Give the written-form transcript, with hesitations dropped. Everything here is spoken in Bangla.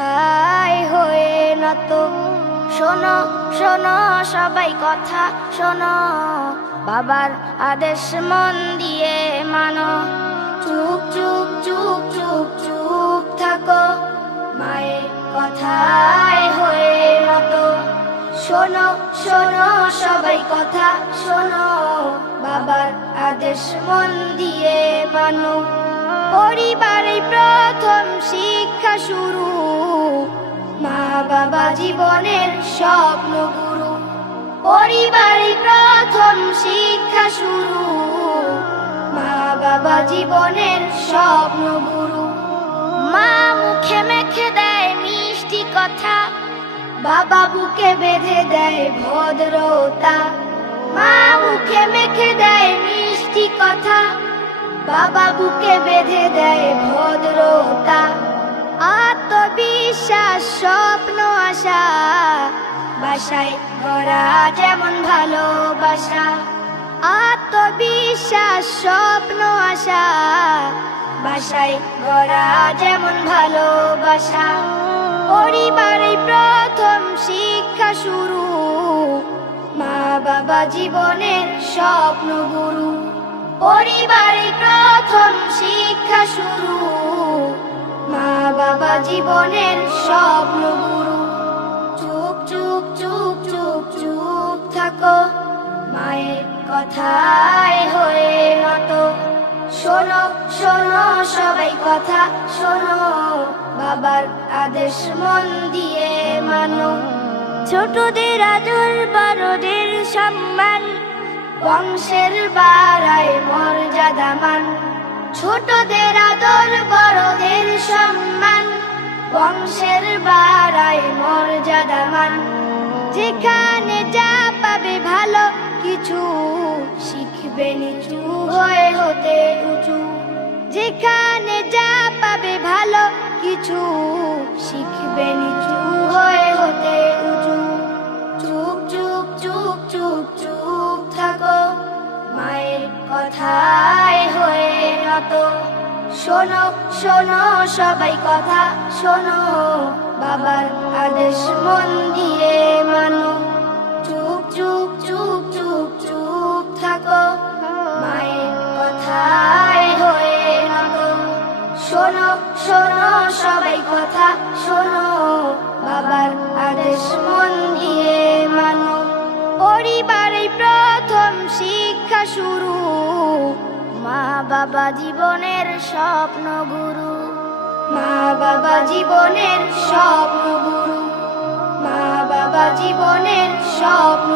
কথায় হয়ে নত। শোনো শোনো সবাই কথা শোনো, বাবার আদেশ মন দিয়ে মানো। চুপ চুপ চুপ চুপ চুপ থাকো, মায়ের কথায় হয়ে নত। শোনো শোনো সবাই কথা শোনো, বাবার আদেশ মন দিয়ে মানো। পরিবারে প্রথম শিক্ষা শুরু, মা বাবা জীবনের স্বপ্ন গুরু। পরিবারে প্রথম শিক্ষা শুরু, মা বাবা জীবনের স্বপ্ন গুরু। মা মুখে মেখে দেয় মিষ্টি কথা, বাবা বুকে বেঁধে দেয় ভদ্রতা। মা মুখে মেখে দেয় মিষ্টি কথা, বাবা বুকে বেঁধে দেয় ভদ্রতা। আত্মবিশ্বাস স্বপ্ন আশা, বাসায় গড়া যেমন ভালোবাসা। আত্মবিশ্বাস স্বপ্ন আশা, বাসায় গড়া যেমন ভালোবাসা। পরিবারে প্রথম শিক্ষা শুরু, মা বাবা জীবনের স্বপ্ন গুরু। পরিবারে প্রথম শিক্ষা শুরু, মা বাবা জীবনের স্বপ্ন গুরু। চুপ চুপ চুপ চুপ চুপ থাকো, মায়ের কথায় হয়ে নত। শোনো শোনো সবাই কথা শোনো, বাবার আদেশ মন দিয়ে মানো। ছোটদের আদর বড়দের সম্মান, বংশের বাড়ায় মর্যাদা মান। ছোটদের আদর বড়দের সম্মান, বংশের বাড়ায় মর্যাদা মান। যেখানে যা পাবে ভালো কিছু, শিখবে নিচু হয়ে হতে উঁচু। যেখানে যা পাবে ভালো কিছু, শিখবে নিচু হয়ে হতে উঁচু। চুপ চুপ চুপ চুপ চুপ থাকো, মায়ের কথায় হয়ে নত। শোনো শোনো সবাই কথা শোনো, বাবার আদেশ মন দিয়ে মানো। চুপ চুপ চুপ চুপ চুপ থাকো, মায়ের কথায় হয়ে নত। শোনো শোনো সবাই কথা শোনো, বাবার আদেশ মন দিয়ে মানো। পরিবারে প্রথম শিক্ষা শুরু, মা বাবা জীবনের স্বপ্ন গুরু। মা বাবা জীবনের স্বপ্ন গুরু, মা বাবা জীবনের স্বপ্ন